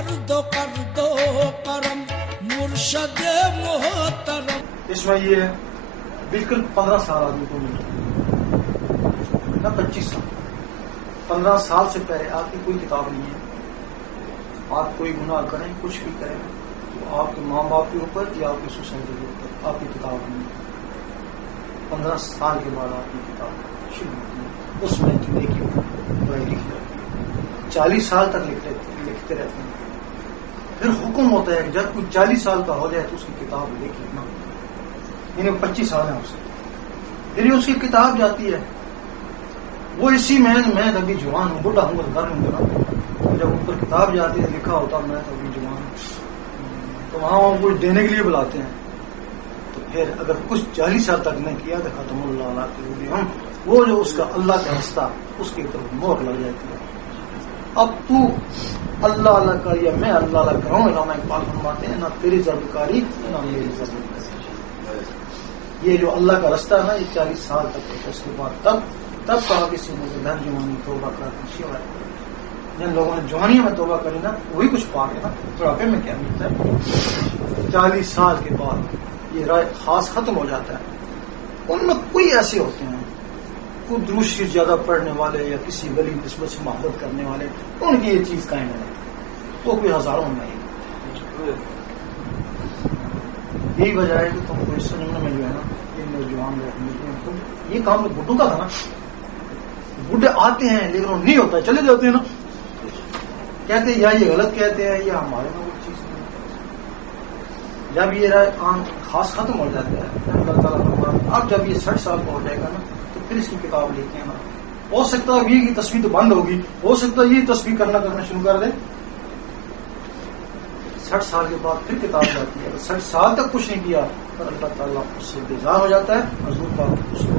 کر دو کرم مرشد محترم. اس میں یہ بالکل 15 سال آدمی کو مل نہ 25 سال. 15 سال سے پہلے آپ کی کوئی کتاب نہیں ہے. آپ کوئی گناہ کریں کچھ بھی کریں تو آپ کے ماں باپ کے اوپر یا آپ کی سوسائٹی کے اوپر آپ کی کتاب نہیں ہے. 15 سال کے بعد آپ کی کتاب شروع ہوتی ہے. اس میں نیکی برائی لکھی رہتی ہے. 40 سال تک لکھتے رہتے ہیں. پھر حکم ہوتا ہے کہ جب کوئی 40 سال کا ہو جائے تو اس کی کتاب لکھ لینا. یعنی 25 سال ہیں اس کے. پھر اس کی کتاب جاتی ہے. وہ اسی میں ابھی جوان ہوں بڑھا ہوں گھر ہوں گا. جب اوپر کتاب جاتی ہے لکھا ہوتا میں تو ابھی جوان ہوں. تو وہاں وہ کچھ دینے کے لیے بلاتے ہیں. تو پھر اگر کچھ 40 سال تک نہیں کیا تو ختم اللہ ہم وہ جو اس کا اللہ کا رستہ اس کے اوپر مہر لگ جاتی ہے. اب تو اللہ اللہ کر یا میں اللہ اللہ کروں علامہ اقبال فرماتے ہیں نہ تیری ضربکاری نہ میری ضربکاری. یہ جو اللہ کا رستہ ہے نا یہ 40 سال تک ہے. اس کے بعد تب کہا کسی نے دھن جوانی توبہ کرنا سوائے. جن لوگوں نے جوانی میں توبہ کری نا وہی کچھ پا گئے نا. بڑھاپے میں کیا ملتا ہے؟ 40 سال کے بعد یہ رائے خاص ختم ہو جاتا ہے. ان میں کوئی ایسے ہوتے ہیں کوئی درود شریف زیادہ پڑھنے والے یا کسی ولی نسبت سے محبت کرنے والے ان کی یہ چیز قائم ہے. تو کوئی ہزاروں میں نہیں. یہی وجہ ہے کہ تم کو اس سننے میں جو ہے نا یہ نوجوان یہ کام تو بڈھوں کا تھا نا. بڈھے آتے ہیں لیکن وہ نہیں ہوتا چلے جاتے ہیں نا. کہتے ہیں یا یہ غلط کہتے ہیں یا ہمارے میں وہ چیز نہیں. جب یہ رائے عام خاص ختم ہو جاتا ہے اللہ تعالیٰ اب جب یہ 60 سال کا ہو جائے گا نا تو پھر اس کی کتاب لے کے آنا. ہو سکتا ہے یہ کی تصویر تو بند ہوگی. ہو سکتا ہے یہ تصویر کرنا شروع کر دے. 60 سال کے بعد پھر کتاب جاتی ہے. 60 سال تک کچھ نہیں کیا تو اللہ تعالیٰ اس سے بیزار ہو جاتا ہے. حضور پاک اس کو